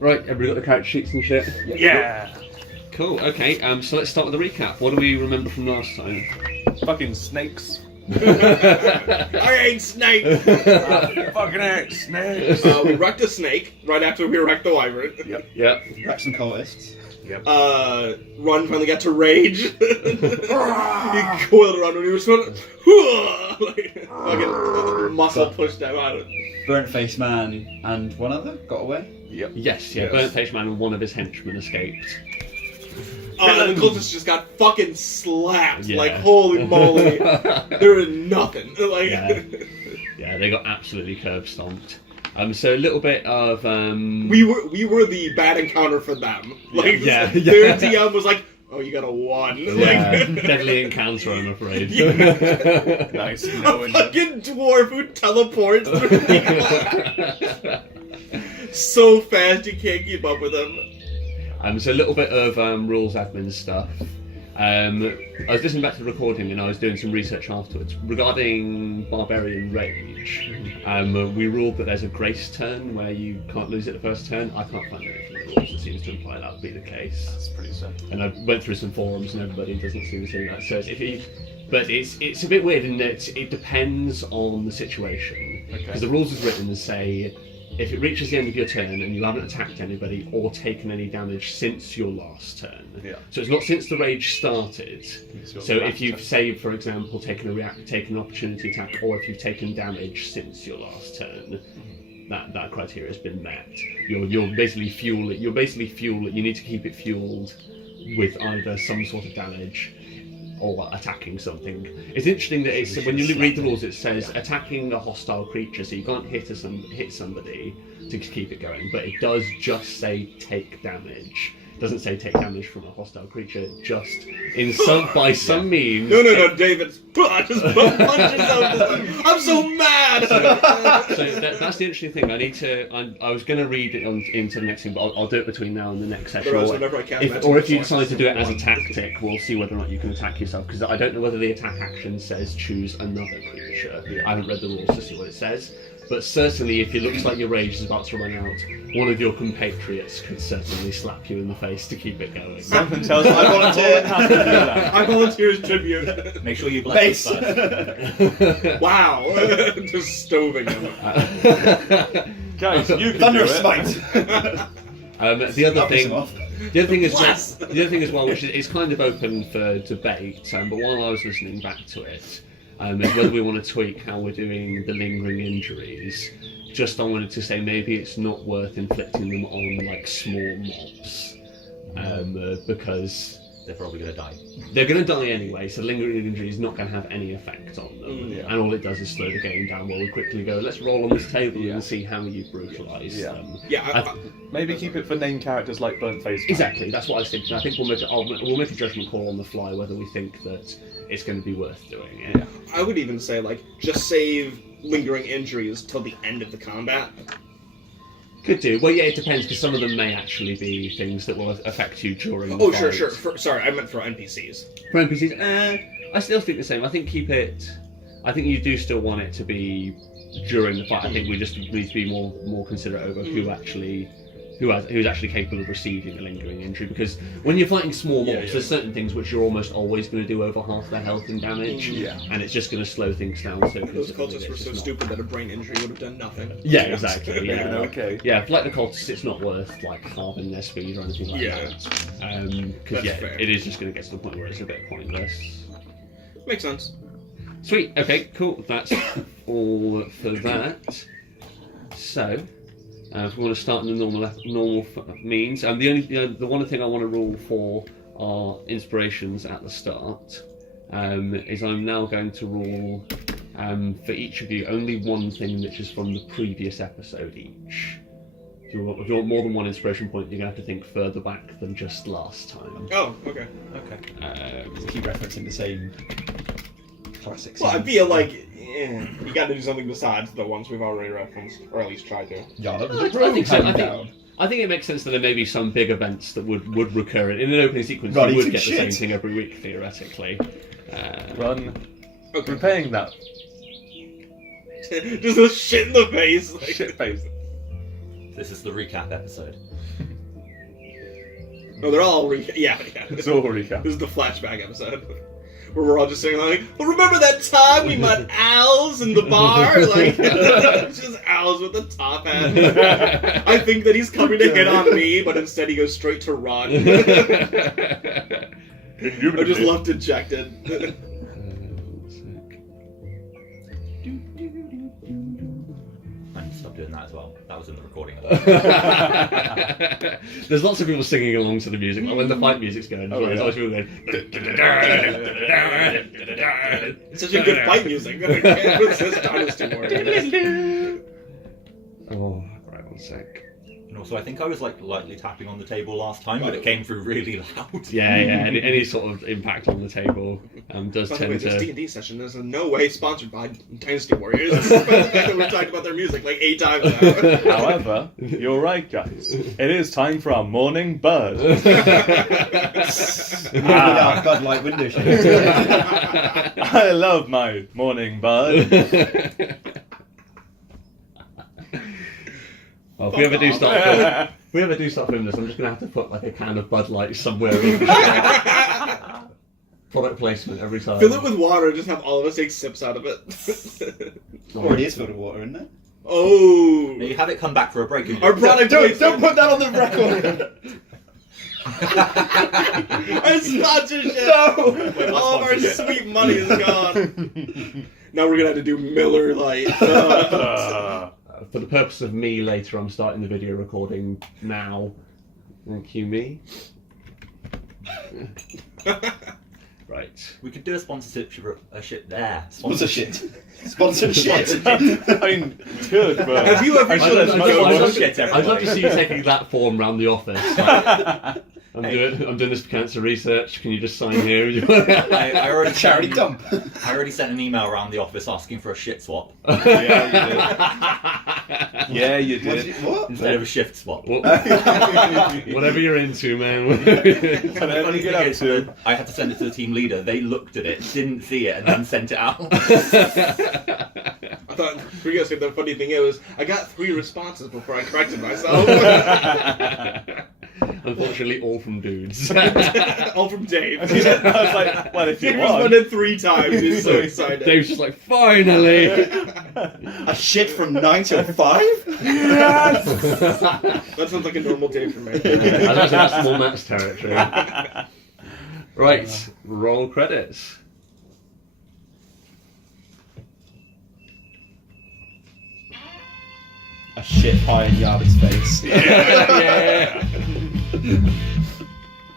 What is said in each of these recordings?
Right, everybody got the character sheets and shit? Yeah! Cool, okay, so let's start with the recap. What do we remember from last time? Fucking snakes. I ain't snake! Fucking ain't snakes! We wrecked a snake right after we wrecked the wyvern. Yep. Wreck some cultists. Yep. Ron finally got to rage. He coiled around when he was sort of like fucking muscle pushed him out. Burnt Face Man and one other got away. Yep. Yes, yeah, Yes. Burnt Face Man and one of his henchmen escaped. And the cultists just got fucking slapped. Yeah. Like, holy moly. There was nothing. Like, Yeah, they got absolutely curb stomped. So a little bit of we were the bad encounter for them. Like, Yeah. their DM was like, oh, you got a 1. yeah, deadly encounter, I'm afraid. Nice. A No one. fucking dwarf who teleports through people so fast you can't keep up with him. So a little bit of rules admin stuff. I was listening back to the recording and I was doing some research afterwards regarding Barbarian Rage. We ruled that there's a grace turn where you can't lose it the first turn. I can't find anything in the rules that seems to imply that would be the case. That's pretty sad. And I went through some forums and everybody doesn't seem to see that. So but it's a bit weird in that it depends on the situation. Because the rules is written to say, if it reaches the end of your turn and you haven't attacked anybody or taken any damage since your last turn. Yeah. So it's not since the rage started. It's your So last if you've, turn. say, for example, taken an opportunity attack, or if you've taken damage since your last turn, that criteria has been met. You're basically fuel it. You need to keep it fueled with either some sort of damage or attacking something. It's interesting that it's when you read the rules, it says attacking a hostile creature, so you can't hit somebody to keep it going, but it does just say take damage. It doesn't say take damage from a hostile creature. Just by some means. No, David. Just punches out. I'm so mad. So that's the interesting thing. I was going to read it into the next thing, but I'll do it between now and the next session. Otherwise, whenever I cast magic, Or if you it's decide to do it as a one. tactic, we'll see whether or not you can attack yourself. Because I don't know whether the attack action says choose another creature. I haven't read the rules to see what it says. But certainly, if it looks like your rage is about to run out, one of your compatriots could certainly slap you in the face to keep it going. Something tells me I volunteer. How to do that. I volunteer as tribute. Make sure you bless Base. us. Wow. Just stoving him. Guys, you can Thunder do it. Smite. The other That pissed thing. him off. The other thing is Blast! the other thing as well, which is kind of open for debate, but while I was listening back to it, is whether we want to tweak how we're doing the lingering injuries. Just I wanted to say maybe it's not worth inflicting them on like small mobs, because They're probably going to die. they're going to die anyway. So lingering injury is not going to have any effect on them, Yeah. and all it does is slow the game down. While we quickly go, let's roll on this table and see how you brutalise Yeah. them. Yeah, Maybe keep it for name characters like Burnt Face Man. Exactly, that's what I was thinking. I think we'll make a judgment call on the fly whether we think that it's going to be worth doing it. Yeah. I would even say, like, just save lingering injuries till the end of the combat. Could do. Well, yeah, it depends because some of them may actually be things that will affect you during the Oh, fight. sure. Sorry, I meant for NPCs. For NPCs, I still think the same. I think keep it. I think you do still want it to be during the fight. I think we just need to be more considerate over who's actually capable of receiving a lingering injury, because when you're fighting small mobs, there's certain things which you're almost always going to do over half their health and damage, and it's just going to slow things down. So Those considerably cultists were it's so just not- stupid that a brain injury would have done nothing. Yeah, exactly. Yeah, Okay. Yeah, like the cultists, it's not worth like halving their speed or anything like Yeah. that. Because That's fair. it is just going to get to the point where it's a bit pointless. Makes sense. Sweet. Okay. Cool. That's all for that. So, if we want to start in the normal means, the one thing I want to rule for are inspirations at the start. Is I'm now going to rule for each of you only one thing which is from the previous episode each. If you want more than one inspiration point, you're going to have to think further back than just last time. Oh, okay. Keep referencing the same classics. Well, I feel like you got to do something besides the ones we've already referenced, or at least try to. Yeah, that was I a road think so. hand down. I think it makes sense that there may be some big events that would recur in an opening sequence. Right, You would eating get the same shit. thing every week theoretically. Run. Okay. We're paying that. Just a shit in the face. Like, Shit face. This is the recap episode. No, they're all yeah. It's all recap. This is the flashback episode. Where we're all just saying like, well, remember that time we met owls in the bar? Like, it's just owls with a top hat. I think that he's coming to hit on me, but instead he goes straight to Ron. I just love dejected. I need to stop doing that as well. That was in the recording. There's lots of people singing along to the music. Like when the fight music's going, there's always people going. It's such a good fight music. It's this Dynasty Warriors. Oh, right, one sec. And also, I think I was like lightly tapping on the table last time, but it came through really loud. Yeah. Any sort of impact on the table does By the way, tend this to. D&D session is in no way sponsored by Dynasty Warriors. Despite the fact that we've talked about their music like 8 times now. However, you're right, guys. It is time for our morning bird. Our Bud Light window shades. I love my morning bird. Well, if we ever do start filming this, I'm just gonna have to put like a can of Bud Light somewhere in the product placement every time. Fill it with water and just have all of us take sips out of it. Already is filled with water, isn't it? Oh. You have it come back for a break. Our product Don't put that on the record! Our sponsorship! No! Wait, what All of our sponsorship? sweet money is gone. Now we're gonna have to do Miller Lite. For the purpose of me later, I'm starting the video recording now. Thank you, me. Right. We could do a sponsorship there. Sponsorship. Sponsorship. I mean, good, but Have you ever I'm sure there's I'd much love- more I'd love- shit, I'd love to see you taking that form around the office. Like, I'm doing this for cancer research. Can you just sign here? I already Charity dump. I already sent an email around the office asking for a shit swap Yeah, you did. What? instead of a shift swap. Whatever you're into, man. Whatever you get up to. I had to send it to the team leader. They looked at it, didn't see it, and then sent it out. I thought for you guys, the funny thing is, I got 3 responses before I corrected myself. Unfortunately, all from dudes. All from Dave. I was like, well, if you Dave want. responded 3 times. He's so excited. Dave's just like, finally. A shit from 9 till 5? Yes! That sounds like a normal day for me. I don't think that's small Matt's territory. Right, roll credits. A shit pie in Yarvin's face. Yeah.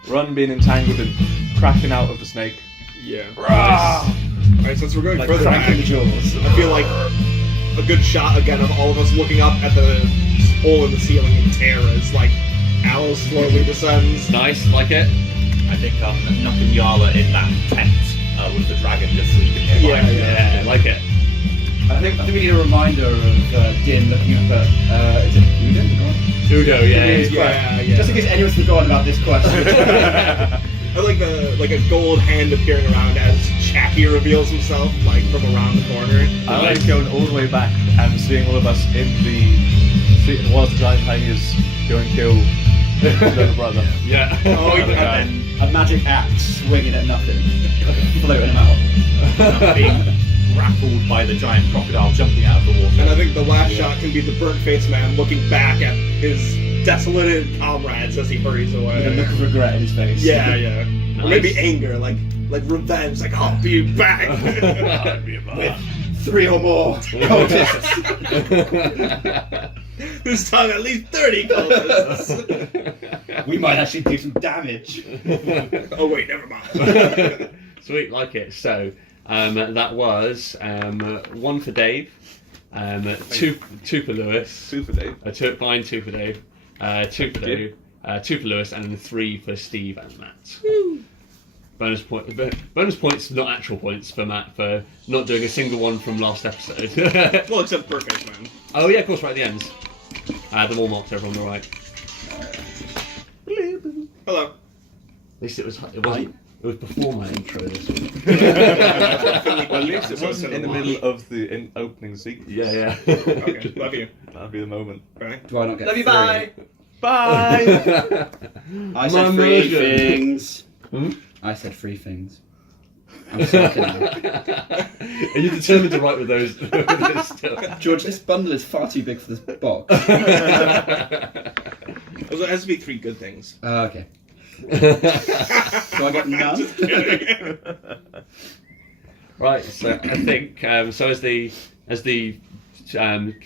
Run being entangled and cracking out of the snake. Yeah. Alright, since we're going Like further back, cracking the jaws. I feel like a good shot again of all of us looking up at the hole in the ceiling in terror as like Alice slowly descends. Nice, like it. I think knocking Yala in that tent with the dragon just sleeping nearby. Yeah, like it. I think we need a reminder of Din looking up at is it Udin? Udo, yeah. Yeah. Just in case anyone's forgotten about this question. I like a gold hand appearing around as Chappie reveals himself like from around the corner. I like going all the way back and seeing all of us in the whilst the giant thing is going to kill his little brother. Yeah. Oh, Okay. yeah. A magic axe swinging at nothing, floating him out. Being grappled by the giant crocodile jumping out of the water. And I think the last shot can be the burnt face man looking back at his desolated comrades as he hurries With a away. look of regret in his face. Yeah. Or maybe Nice. anger, like revenge, like I'll be back. With 3 or more cultists. This time at least 30 cultists. We might actually do some damage. Oh wait, never mind. Sweet, like it. So, that was 1 for Dave, 2 for Lewis, Super Dave. 2 for Dave, 2 for Dave, 2 for Lewis, and then 3 for Steve and Matt. Bonus points, not actual points for Matt for not doing a single one from last episode. Well, except burnt face man. Oh yeah, of course, right at the ends. Them all marked over on the right. Hello. At least it wasn't. It was before my intro this week. Well, at least it wasn't in the middle of the opening sequence. Yeah. Okay, love you. That'd be the moment. Right. Do I not get Love you, three? bye! Bye! I said three Immersion. things. Hmm? I said three things. I'm sorry now. Are you determined to write with those still? George, this bundle is far too big for this box. It has to be 3 good things. Okay. So I get none? Just kidding. Right, so I think so as the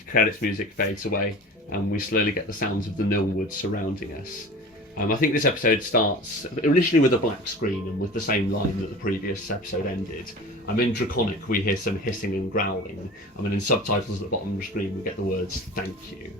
credits music fades away, and we slowly get the sounds of the Millwood surrounding us. I think this episode starts initially with a black screen and with the same line that the previous episode ended. In Draconic we hear some hissing and growling. In subtitles at the bottom of the screen we get the words "Thank you."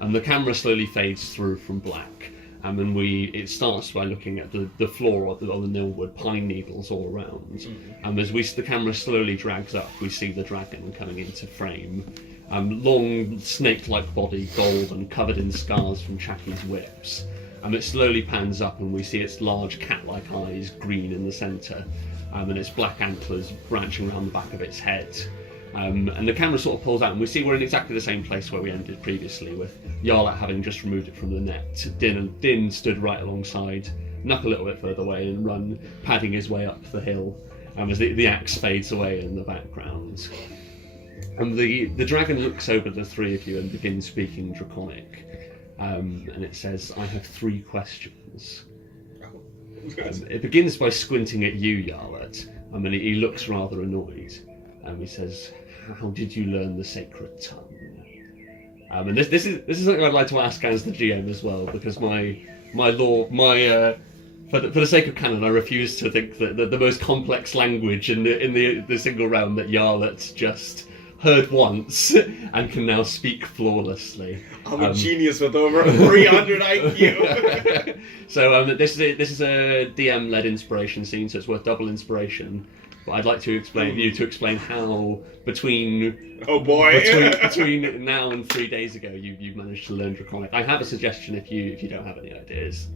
And the camera slowly fades through from black. And it starts by looking at the floor on the Millwood, pine needles all around. As the camera slowly drags up, we see the dragon coming into frame. Long snake-like body, gold and covered in scars from Chacky's whips. It slowly pans up and we see its large cat-like eyes, green in the centre, and its black antlers branching around the back of its head. And the camera sort of pulls out and we see we're in exactly the same place where we ended previously, with Yarlat having just removed it from the net. Din stood right alongside, Nuck a little bit further away, and Run padding his way up the hill as the axe fades away in the background. And the dragon looks over the three of you and begins speaking Draconic. And it says, "I have 3 questions." It begins by squinting at you, Yarlat. He looks rather annoyed. He says, "How did you learn the sacred tongue?" And this is something I'd like to ask as the GM as well, because for the sake of canon, I refuse to think that the most complex language in the single realm that Yarlat just heard once and can now speak flawlessly. I'm a genius with over 300 IQ. So this is a DM-led inspiration scene, so it's worth double inspiration. But I'd like to explain how between Oh boy. between now and 3 days ago you've managed to learn Draconic. I have a suggestion if you don't have any ideas.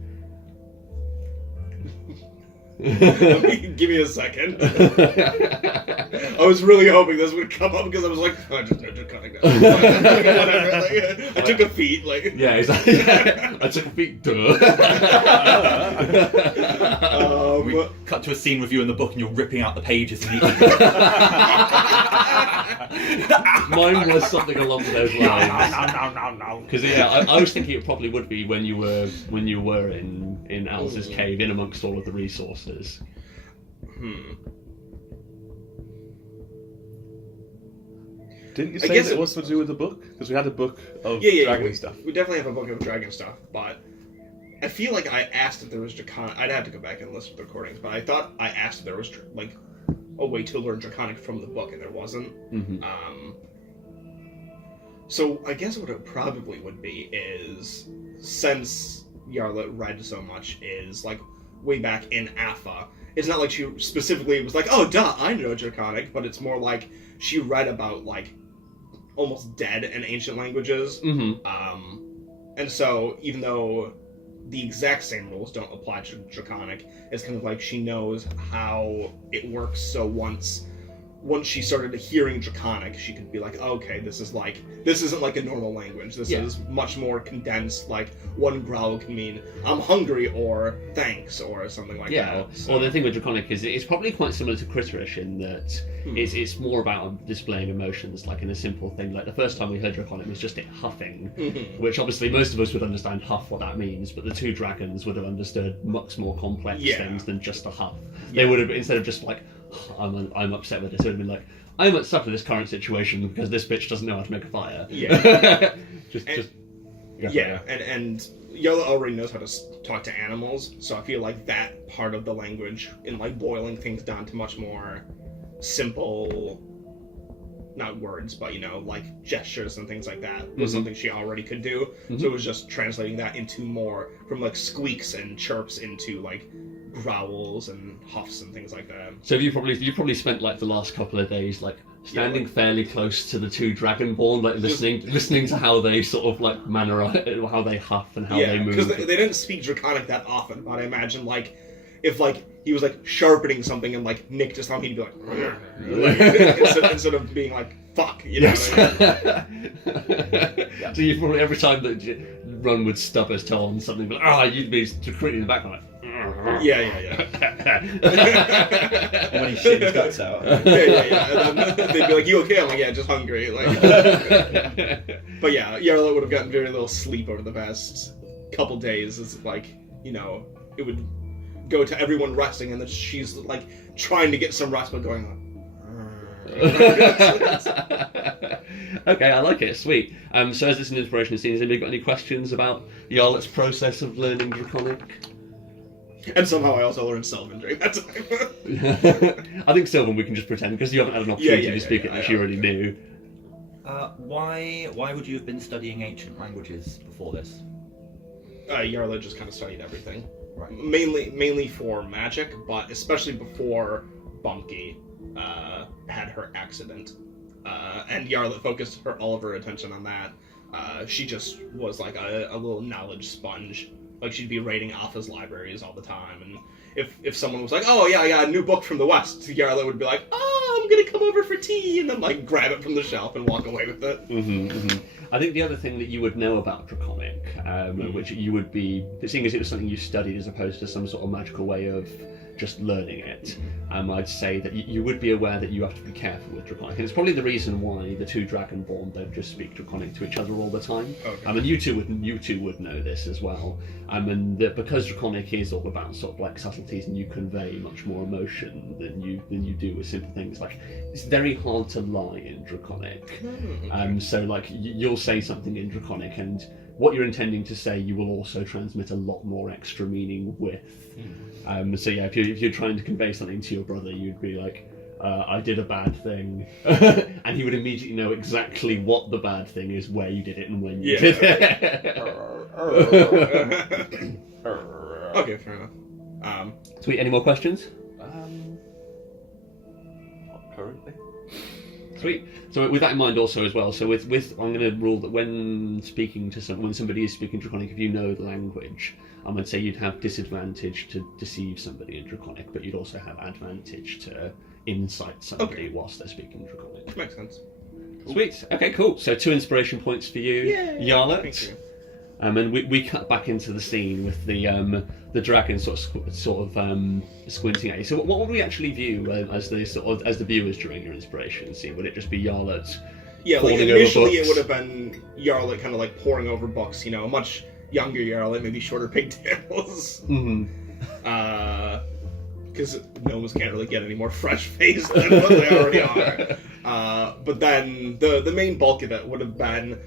Give me a second. I was really hoping this would come up because I was like, oh, I just know Draconic. Whatever. I took a feat. Yeah, exactly. I took a feat. Duh. We cut to a scene with you in the book and you're ripping out the pages and eating. Mine was something along those lines. No. Because I was thinking it probably would be when you were in Alice's cave, in amongst all of the resources. Didn't you say that it was to do with the book? Because we had a book of dragon stuff. We definitely have a book of dragon stuff, but I feel like I asked if there was Draconic. I'd have to go back and listen to the recordings, but I thought I asked if there was a way to learn Draconic from the book, and there wasn't. Mm-hmm. So I guess what it probably would be is, since Yarlat read so much, is way back in Afa. It's not like she specifically was like, "Oh, duh, I know Draconic," but it's more like she read about almost dead and ancient languages. Mm-hmm. And so even though the exact same rules don't apply to Draconic, it's kind of like she knows how it works. So once she started hearing Draconic, she could be like, oh, okay, this isn't like a normal language. This is much more condensed. One growl can mean I'm hungry or thanks or something like that. Yeah, or the thing with Draconic is it's probably quite similar to Critterish in that it's more about displaying emotions, in a simple thing. The first time we heard Draconic was just it huffing, which obviously most of us would understand huff what that means, but the 2 dragons would have understood much more complex things than just a huff. They would have, instead of just I'm upset with this, it would have been I'm upset with this current situation because this bitch doesn't know how to make a fire. Yeah. Yeah. And Yola already knows how to talk to animals, so I feel like that part of the language in boiling things down to much more simple, not words, but gestures and things like that was something she already could do. So it was just translating that into more from squeaks and chirps into growls and huffs and things like that. So you probably spent the last couple of days standing fairly close to the 2 dragonborn, listening to how they sort of how they huff and how they move. Because they didn't speak Draconic that often, but I imagine if like he was like sharpening something and like nicked his thumb, he'd be like instead of being like fuck, you know. Yes. So you probably every time that Ron would stub his toe on something, like, you'd be recruiting in the background. Like, yeah. When he shit his guts out. Yeah. And then they'd be like, "You okay?" I'm like, "Yeah, just hungry." Like, but yeah, Yarla would have gotten very little sleep over the past couple days. It's like, you know, it would go to everyone resting, and then she's like trying to get some rest, but going on. Okay, I like it. Sweet. So as this is an inspiration scene, has anybody got any questions about Yarlet's process of learning Draconic? And somehow I also learned Sylvan during that time. I think Sylvan we can just pretend, because you haven't had an opportunity to speak it that you already knew. Why would you have been studying ancient languages before this? Yarla just kind of studied everything. Right. Mainly for magic, but especially before Bumpy had her accident. And Yarla focused all of her attention on that. She just was like a little knowledge sponge. Like, she'd be raiding Alpha's libraries all the time, and if someone was like, "Oh yeah, I got a new book from the West," Yarla would be like, "Oh, I'm gonna come over for tea," and then like grab it from the shelf and walk away with it. I think the other thing that you would know about Draconic, which you would be, seeing as it was something you studied as opposed to some sort of magical way of just learning it, I'd say that you would be aware that you have to be careful with Draconic. And it's probably the reason why the two Dragonborn don't just speak Draconic to each other all the time. Okay. And you two would know this as well. And that because Draconic is all about sort of like subtleties, and you convey much more emotion than you do with simple things. Like, it's very hard to lie in Draconic. So like you'll say something in Draconic, and what you're intending to say, you will also transmit a lot more extra meaning with. So yeah, if you're trying to convey something to your brother, you'd be like, I did a bad thing, and he would immediately know exactly what the bad thing is, where you did it, and when you did it. Okay, fair enough. Sweet. Any more questions? Not currently. Sweet. So with that in mind also as well, so with I'm going to rule that when speaking to when somebody is speaking Draconic, if you know the language, I'd say you'd have disadvantage to deceive somebody in Draconic, but you'd also have advantage to insight somebody whilst they're speaking Draconic. Makes sense. Sweet. Okay, cool. So 2 inspiration points for you, Yarlet. Thank you. And we cut back into the scene with the dragon sort of squinting at you. So what would we actually view as the viewers during your inspiration scene? Would it just be Yarlet? Yeah, like poring initially over it books? would have been Yarlet kind of like poring over books. You know, a much younger Yarlet, maybe shorter pigtails. Because gnomes can't really get any more fresh faced than what they already are. But then the main bulk of it would have been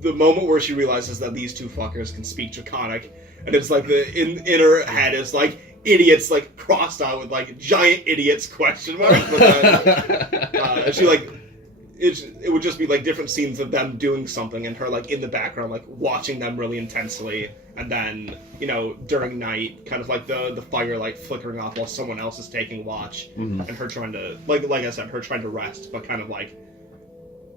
the moment where she realizes that these two fuckers can speak Draconic, and it's like in her head is like idiots like crossed out with like giant idiots question marks. But then she like it would just be like different scenes of them doing something and her like in the background like watching them really intensely, and then during night kind of like the firelight flickering off while someone else is taking watch, and her trying to like I said, her trying to rest but kind of like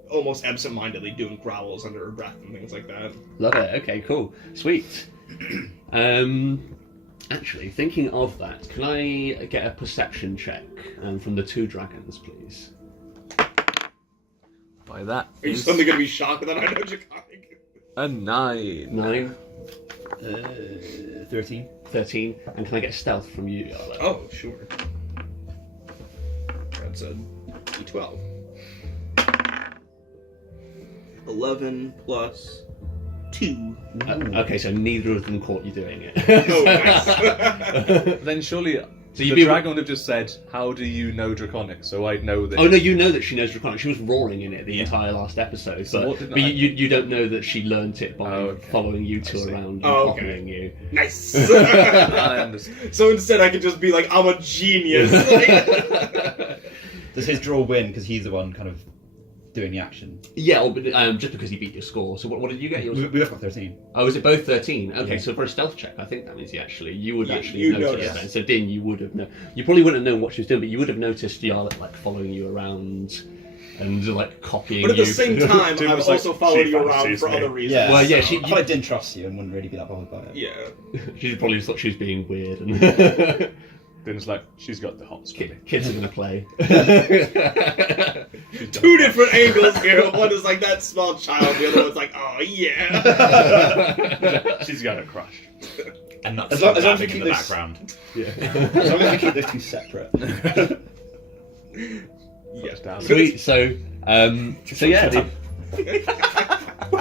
almost absent-mindedly doing growls under her breath and things like that. Love it. Okay, cool. Sweet. Actually, thinking of that, can I get a perception check from the two dragons, please? By that Are you is suddenly going to be shocked that I know Draconic? a 9. 9, 13. 13, and can I get stealth from you, Yarlet? Oh, sure. That's a D12. 11 plus 2. Okay, so neither of them caught you doing it. Oh, nice. Then surely So you'd the be dragon would have just said, "How do you know Draconic?" So I'd know that. Oh no, you know that she knows Draconic. She was roaring in it the entire last episode, So what did but I- you don't know that she learnt it by okay. following you I two see. around and Oh, okay. copying you. Nice. I understand. So instead I could just be like, I'm a genius. Does his draw win because he's the one kind of doing the action? Yeah, but just because he beat your score. So what did you get? Yours? We both got 13. Oh, was it both 13? Okay, Yeah. so for a stealth check, I think that means you would actually you'd notice notice. then. So Din, you would have known. You probably wouldn't have known what she was doing, but you would have noticed Yarlet like following you around and like copying you. But at the same time, Tim I've was like, also followed she you around fancies for me. other reasons. Yeah. Well, yeah, so she- I thought I didn't trust you and wouldn't really be that bothered by it. Yeah. She probably thought she was being weird. And Din's like, she's got the hots for me. Kids are gonna play. Two different angles here. One is like that small child. The other one's like, oh yeah. She's got a crush. And not As long as stabbing we in keep the this- background. As long as we keep those two separate. Yeah. Sweet. So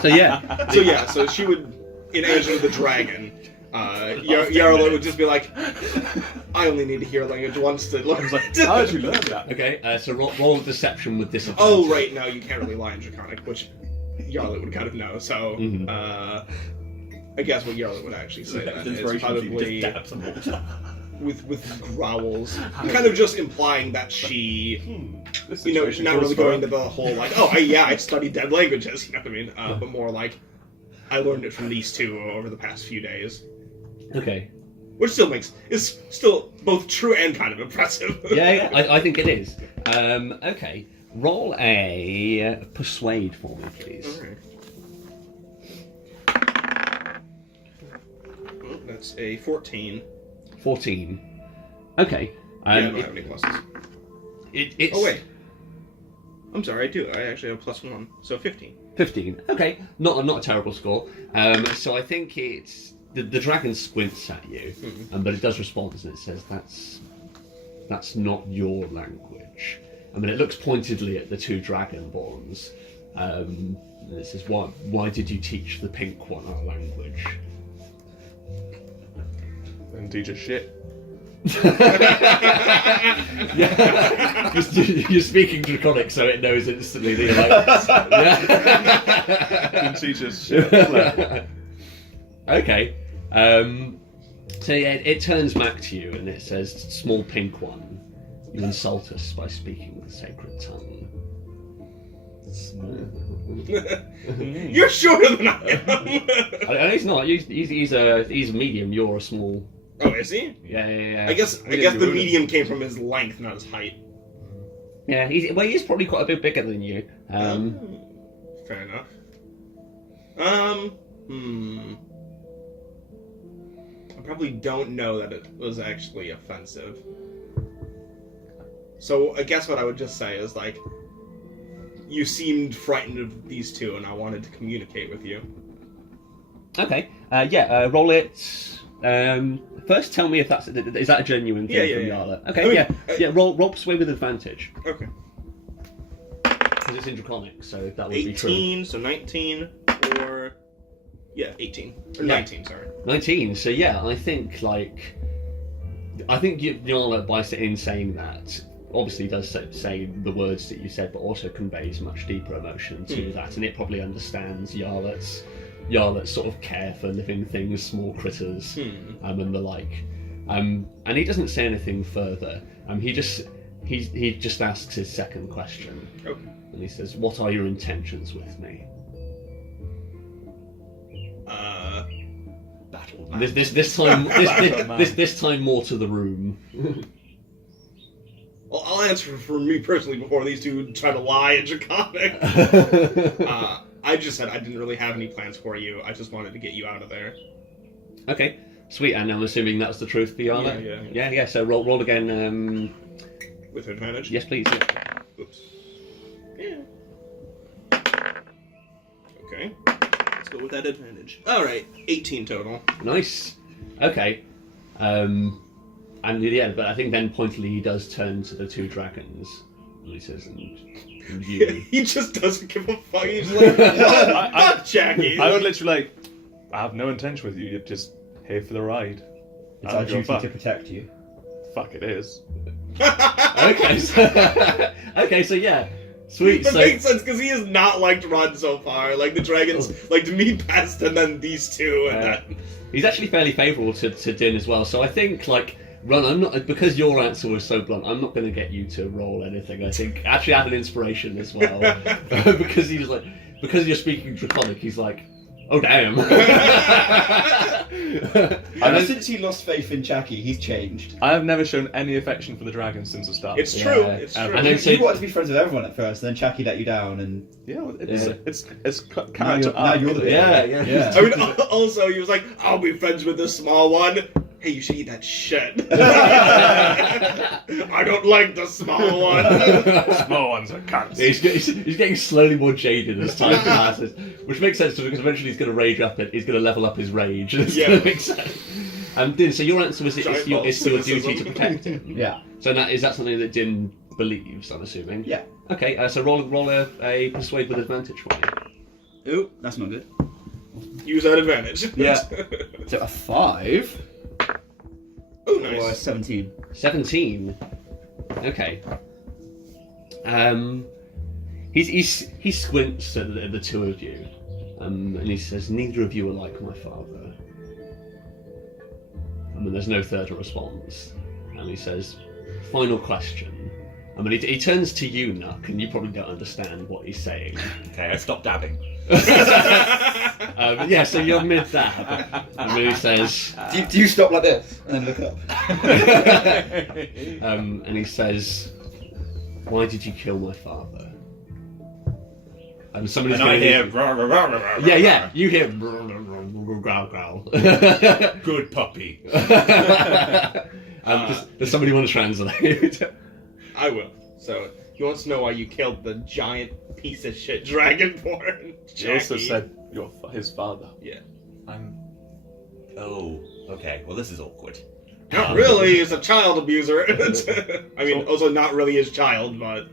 yeah. So she would, in answer to the dragon, Yarla would just be like, I only need to hear language once to learn. How did you learn that? Okay. So roll deception with disadvantage. Oh, right, no, you can't really lie in Draconic, which Yarla would kind of know, so, I guess what Yarla would actually say then is probably with growls, kind of just implying that she, This you know, situation not goes really for- going to the whole, like, oh, I studied dead languages, you know what I mean? But more like, I learned it from these two over the past few days. Okay. Which is still both true and kind of impressive. Yeah. I think it is. Okay. Roll a persuade for me, please. Alright. Well, that's a 14. 14. Okay. I don't have any pluses. It's Oh, wait. I'm sorry, I do. I actually have +1, so 15. 15. Okay, not a terrible score. So I think it's the dragon squints at you, but it does respond and it says that's not your language. I mean, it looks pointedly at the two dragonborns, and it says, "Why did you teach the pink one our language?" And teach us shit. Yeah. You're speaking Draconic, so it knows instantly that you're like, yeah. Didn't teach us shit. Okay. So yeah, it turns back to you and it says, "Small pink one, you insult us by speaking the sacred tongue." You're shorter than I am! And he's not. He's a medium. You're a small. Oh, is he? Yeah. I guess the medium came from his length, not his height. Yeah, he's probably quite a bit bigger than you. Fair enough. I probably don't know that it was actually offensive. So I guess what I would just say is, like, you seemed frightened of these two and I wanted to communicate with you. Okay. Roll it. First, tell me if is that a genuine thing from Yarla? Okay. I mean, Roll persuade with advantage Okay. because it's in Draconic, so that would be true. 18, so 19, or... Yeah, 18. Or Yeah. 19, sorry. 19. So yeah, I think Yarla, by saying that, obviously does say the words that you said, but also conveys much deeper emotion to that, and it probably understands Yarla's sort of care for living things, small critters, and the like. And he doesn't say anything further. He just asks his second question, and he says, "What are your intentions with me?" Battle. This time more to the room. Well, I'll answer for me personally before these two try to lie in Draconic. I just said I didn't really have any plans for you. I just wanted to get you out of there. Okay, sweet. And I'm assuming that's the truth, Yarla? Yeah. So roll again. With advantage? Yes, please. Oops. Yeah. Okay. Let's go with that advantage. Alright, 18 total. Nice. Okay. And yeah, but I think then pointedly he does turn to the two dragons. And he says, and you. He just doesn't give a fuck. He's like, fuck Jackie. I would literally like, I have no intention with you. You're just here for the ride. It's our duty to protect you. Fuck, it is. Okay, so yeah. Sweet. That So makes sense because he has not liked Ron so far. Like the dragons, like to me best, and then these two, and then he's actually fairly favourable to Din as well. So I think like Ron, I'm not, because your answer was so blunt. I'm not going to get you to roll anything. I think actually add an inspiration as well because he was like, because you're speaking Draconic, he's like, oh damn. Ever since he lost faith in Jackie, he's changed. I have never shown any affection for the dragons since the start. it's true. Yeah. It's true. And then You wanted to be friends with everyone at first, and then Jackie let you down, and it's now character you're the big Yeah. I mean, also he was like, "I'll be friends with the small one." Hey, you should eat that shit. I don't like the small one. Small ones are cunts. He's getting slowly more jaded as time passes, which makes sense because eventually he's going to rage up. He's going to level up his rage. It's going to make sense. Din, so your answer was it's your duty to protect him. Yeah. So is that something that Din believes? I'm assuming. Yeah. Okay. So roll a persuade with advantage for me. Ooh, that's not good. Use that advantage. Yeah. So a 5 Oh, or a nice. 17. 17. Okay. He squints at the two of you, and he says, "Neither of you are like my father." I mean, there's no further response, and he says, "Final question." I mean, he turns to you, Nuck, and you probably don't understand what he's saying. Okay, I stopped dabbing. Yeah, so you're mid-dab, and then he says, Do you stop like this and then look up? and he says, "Why did you kill my father?" And somebody's And I going hear... to... Yeah, you hear... growl, growl. Good puppy. Does somebody want to translate? I will. So, he wants to know why you killed the giant piece of shit dragonborn. He also Jackie. said you're his father. Yeah. Oh, okay. Well, this is awkward. Not really, he's a child abuser. I mean, also not really his child, but...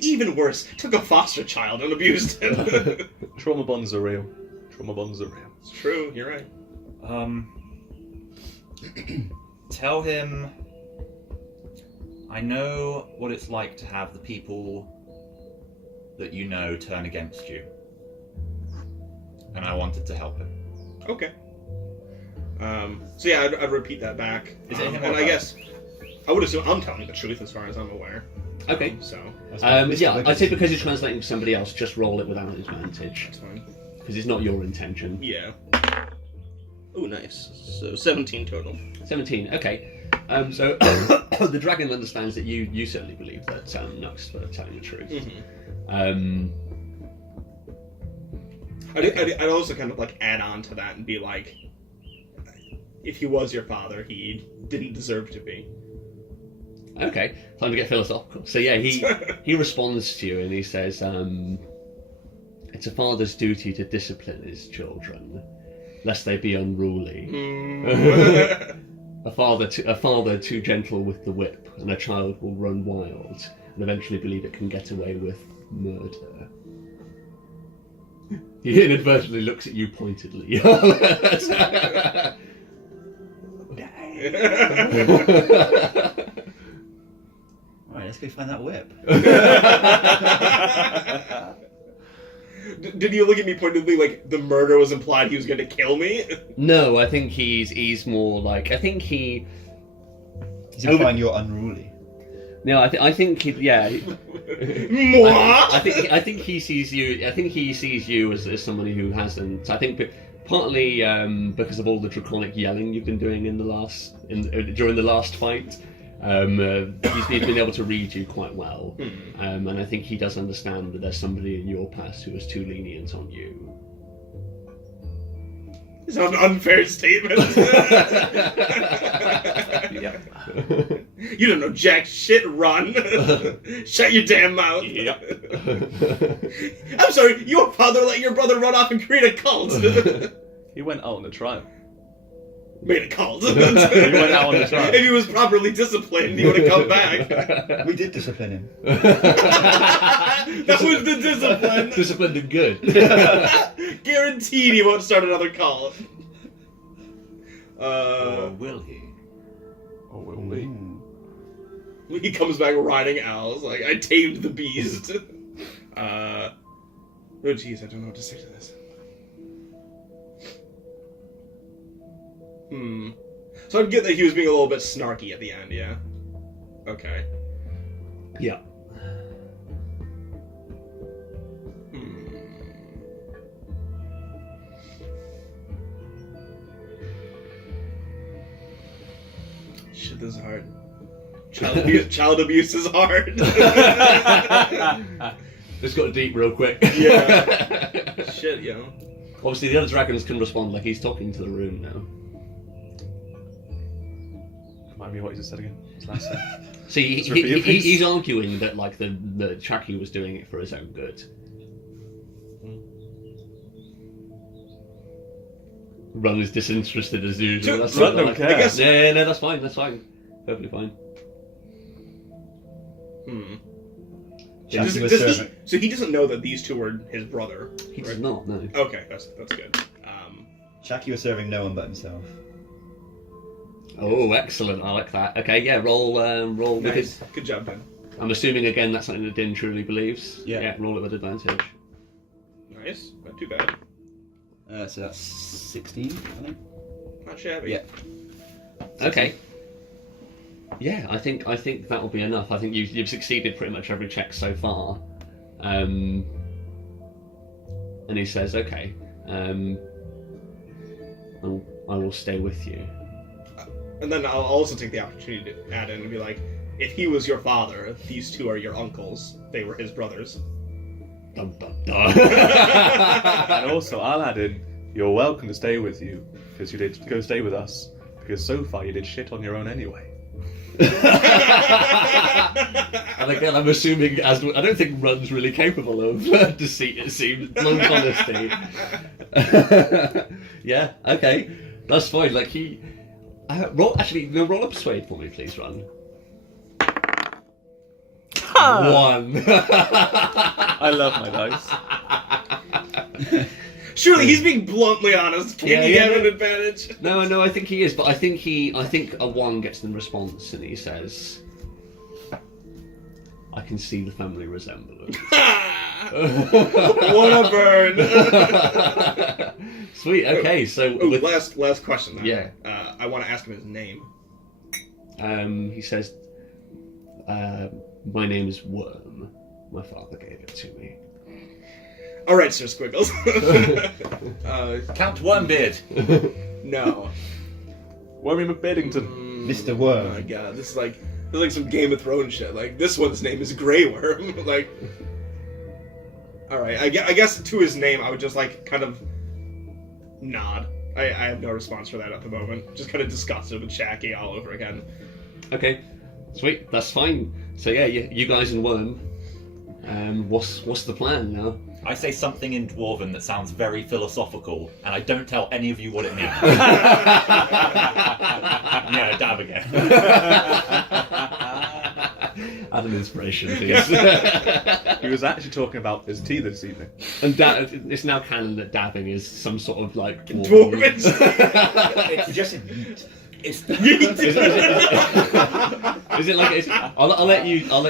Even worse, took a foster child and abused him. Trauma bonds are real. Trauma bonds are real. It's true, you're right. Tell him I know what it's like to have the people that you know turn against you. And I wanted to help him. Okay. So yeah, I'd repeat that back. Is it him or and I her? guess I would assume I'm telling the truth as far as I'm aware. Okay. So Yeah, I'd say because you're translating to somebody else, just roll it without advantage. that's fine. Because it's not your intention. Yeah. Oh, nice. So 17 total. 17, okay. So the dragon understands that you certainly believe that Nuck's telling the truth. Mm-hmm. I'd also kind of like add on to that and be like, if he was your father, he didn't deserve to be. Okay, time to get philosophical. So yeah, he responds to you and he says, "It's a father's duty to discipline his children, lest they be unruly. A father too gentle with the whip, and a child will run wild and eventually believe it can get away with murder." He inadvertently looks at you pointedly. Alright, let's go find that whip. Did you look at me pointedly like the murder was implied he was going to kill me? No, I think he's more like, I think he... He's implying you're unruly. No, I think he, yeah. Moi? I think he sees you. I think he sees you as somebody who hasn't. I think partly because of all the draconic yelling you've been doing during the last fight. He's been able to read you quite well, and I think he does understand that there's somebody in your past who was too lenient on you. It's an unfair statement. Yep. You don't know jack shit, run. Shut your damn mouth. Yep. I'm sorry, your father let your brother run off and create a cult. He went out on a trial. Made a cult. He went out on the trial. If he was properly disciplined, he would have come back. We did discipline him. That was the discipline. Disciplined and good. Guaranteed he won't start another cult. Or will he? Or will we? He comes back riding owls, like, I tamed the beast. Oh jeez, I don't know what to say to this. So I'd get that he was being a little bit snarky at the end, yeah? Okay. Yeah. Shit, this is hard. Child abuse is hard. This got deep real quick. Yeah. Shit, yo. Obviously, the other dragons can respond like he's talking to the room now. Remind me what he just said again. His last set. See, Just repeat it, please. he's arguing that like the Chucky was doing it for his own good. Ron is disinterested as usual. That's Ron what I don't like. care. I guess- Yeah, no, that's fine. That's fine. Perfectly fine. Chucky was Does he, serving. so he doesn't know that these two were his brother. He right? does not. No. Okay, that's good. Chucky was serving no one but himself. Oh, excellent! I like that. Okay, yeah. Roll with Nice. it. Good job, Ben. I'm assuming again that's something that Din truly believes. Yeah. Roll it with advantage. Nice. Not too bad. So that's 16, I think. Not shabby. Yeah. Okay. Yeah, I think that will be enough. I think you've succeeded pretty much every check so far. And he says, "Okay, I will stay with you." And then I'll also take the opportunity to add in and be like, if he was your father, these two are your uncles. They were his brothers. Dun, dun, dun. And also, I'll add in, you're welcome to stay with you, because you did go stay with us, because so far you did shit on your own anyway. And again, I'm assuming I don't think Run's really capable of deceit. It seems blunt honesty. Yeah. Okay. That's fine. Like he roll a persuade for me, please, Run. 1. I love my dice. Surely he's being bluntly honest. Can Yeah, he yeah, have an no. advantage? No, I think he is, but I think a 1 gets the response, and he says, "I can see the family resemblance." What a burn! Sweet. Okay, so Ooh, with, last question then. Yeah. I want to ask him his name. he says, "My name is Worm. My father gave it to me." All right, Sir Squiggles. Count Wormbeard. No. Wormy McBeddington. Mr. Oh Worm. my god, this is like some Game of Thrones shit. Like this one's name is Grey Worm. Like, all right, I guess to his name I would just like kind of nod. I have no response for that at the moment. Just kind of disgusted with Shaggy all over again. Okay, sweet. That's fine. So yeah, you guys and Worm. What's the plan now? I say something in Dwarven that sounds very philosophical, and I don't tell any of you what it means. Yeah, dab again. Add an inspiration, please. He was actually talking about his tea this evening. And it's now canon that dabbing is some sort of like Dwarven. You just said yeet. Is it like? I'll let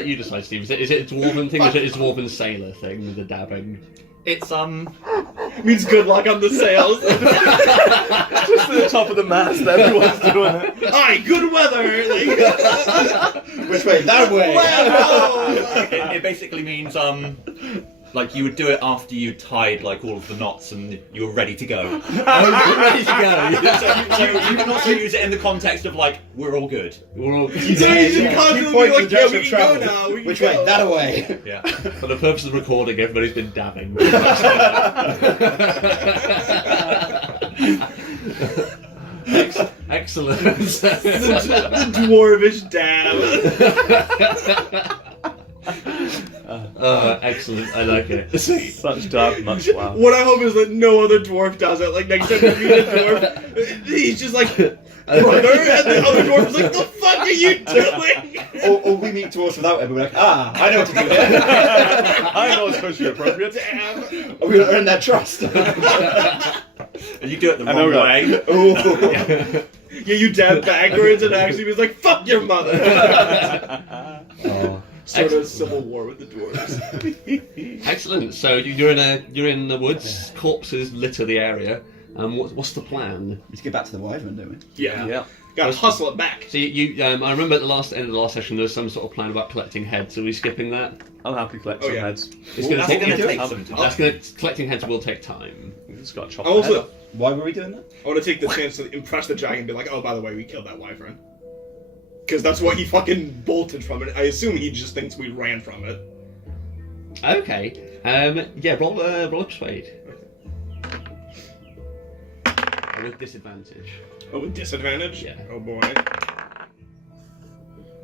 you decide, Steve. Is it a dwarven thing, or is it a dwarven sailor thing with the dabbing? It's Means good luck on the sails. Just at the top of the mast, everyone's doing it. Aye, good weather. Like, Which way? That way! it basically means like you would do it after you tied like all of the knots and you were ready to go. Ready to go. So you can also use it in the context of like we're all good. We're all so you just constantly be like, yeah, we can go now. We can Which go. way? That away! Yeah. For the purpose of recording, everybody's been dabbing. Excellent. The dwarvish dab. Excellent. I like it. Such dark much wow. What I hope is that no other dwarf does it. Like next time we meet a dwarf, he's just like, brother, and the other dwarf is like, the fuck are you doing? Or we meet dwarves without him, we're like, I know what to do here. I know it's supposed to be appropriate. Damn. Are we gonna earn that trust? And you do it the I know, wrong right? way. Oh. Yeah, you dab backwards and actually was like, fuck your mother. Oh. Sort of civil war with the dwarves. Excellent. So you're in the woods. Corpses litter the area. What's the plan? We need to get back to the wyvern, don't we? Yeah. Yeah. Gotta hustle it back. So you I remember at the end of the last session there was some sort of plan about collecting heads. Are we skipping that? I'll happily collect Oh, some yeah. heads. It's going to That's take going to take I'll- some time. collecting heads will take time. We just got to chop I the head also, up. Why were we doing that? I want to take the chance to impress the giant and be like, oh, by the way, we killed that wyvern. Because that's what he fucking bolted from it. I assume he just thinks we ran from it. Okay. Yeah. Roll a persuade. With disadvantage. Oh, with disadvantage? Yeah. Oh boy.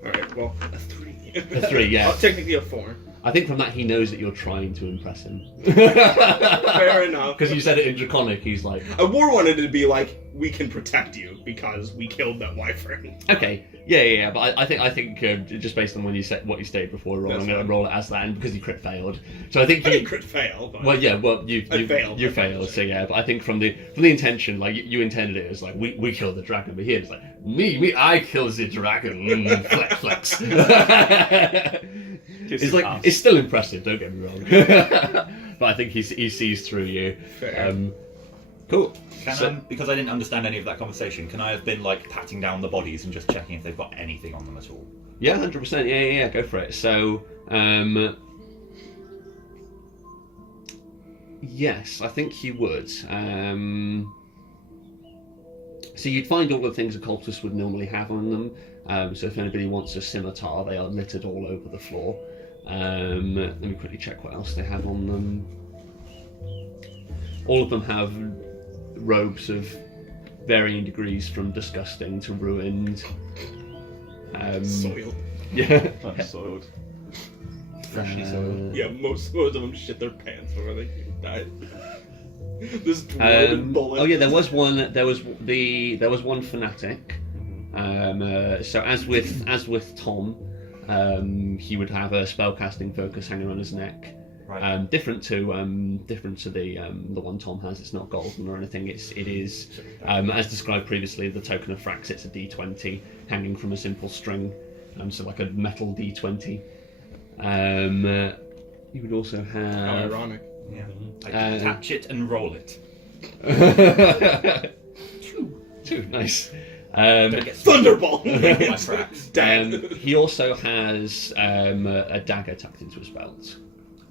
Alright, well, a 3. A 3, yeah. Oh, technically a 4. I think from that he knows that you're trying to impress him. Fair enough. Because you said it in Draconic, he's like... I more wanted it to be like, we can protect you because we killed that wyvern. Okay, yeah, but I think just based on when you said what you stated before, Ron, That's I'm going fine. to roll it as that, and because you crit failed. So I think I you... didn't crit fail, but... Well, yeah, well, you failed. You failed, so yeah. But I think from the intention, like you intended it as like we killed the dragon, but here it's like me, I killed the dragon. Flex. It's like ass. it's still impressive. Don't get me wrong, but I think he sees through you. Fair. Cool. Can because I didn't understand any of that conversation, can I have been like patting down the bodies and just checking if they've got anything on them at all? Yeah, 100%. Yeah. Go for it. So, yes, I think you would. So you'd find all the things a cultist would normally have on them. So if anybody wants a scimitar, they are littered all over the floor. Let me quickly check what else they have on them. All of them have robes of varying degrees from disgusting to ruined. Soiled. Yeah. Soiled. Freshly soiled. Yeah, most of them shit their pants before they died. This bloated bullet. Oh yeah, there was one. There was one fanatic. So as with Tom, he would have a spellcasting focus hanging around his neck. Right. Different to the one Tom has. It's not golden or anything. It is as described previously. The token of Frax. It's a D20 hanging from a simple string. So like a metal D20. You would also have. How ironic. Yeah. I catch it and roll it. Two, nice. Don't get Thunderbolt! my tracks. Dead. He also has a dagger tucked into his belt.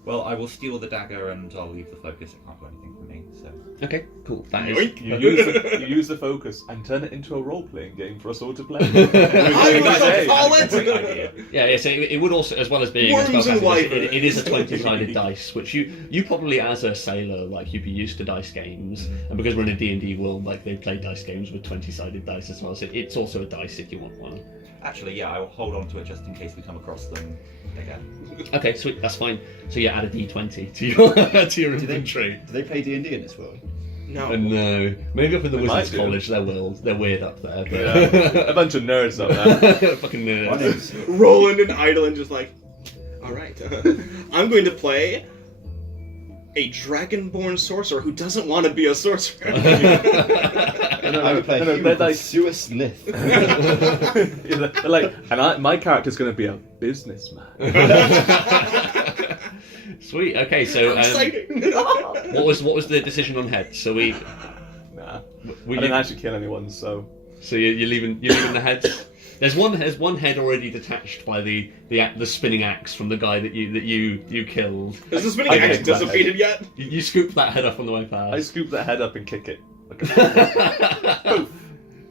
Well, I will steal the dagger and I'll leave the focus. It can't do anything for me. So Okay, cool. That is. Yoink. You use the focus and turn it into a role-playing game for us all to play. I was Hey. a call Great it! idea. Yeah. So it would also, as well as being Worms a spellcasting, and wyverns. it is a 20-sided dice, which you probably as a sailor, like you'd be used to dice games, and because we're in a D&D world, like they play dice games with 20-sided dice as well. So it's also a dice if you want one. Actually, yeah, I will hold on to it just in case we come across them again. Okay, sweet, that's fine. So yeah, add a D20 to your inventory. Do they play D&D in this world? No. No, maybe up in the They Wizards might do. College, they're weird up there. But... Yeah. A bunch of nerds up there. Fucking My nerds. name's Roland and Idolin just like, alright, I'm going to play a dragonborn sorcerer who doesn't want to be a sorcerer. I would play No, a human they're called like- Sewer Smith. They're like, and my character's going to be a businessman. Sweet. Okay, so Exciting! what was the decision on heads? So we Nah, we I didn't actually kill anyone, so so you're leaving the heads. There's one head already detached by the spinning axe from the guy that you killed. Has this been Okay, dissipated yet? You scooped that head up on the way I past. scoop that head up and kick it.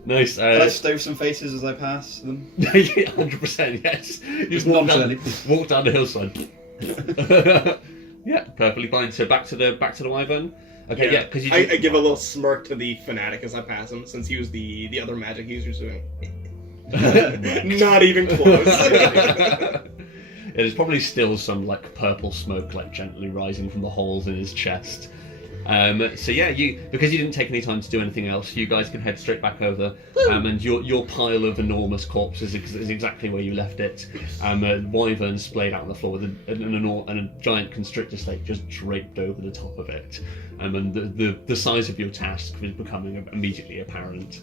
Nice. Can I stove some faces as I pass them? 100%. Yes. You just walk down the hillside. Yeah, perfectly fine. So back to the wyvern. Okay, yeah, because I give a little smirk to the fanatic as I pass him, since he was the other magic user doing. Not even close. There's probably still some like purple smoke like gently rising from the holes in his chest. So yeah, because you didn't take any time to do anything else, you guys can head straight back over, and your pile of enormous corpses is exactly where you left it. Wyvern splayed out on the floor with a giant constrictor snake just draped over the top of it, and the size of your task was becoming immediately apparent.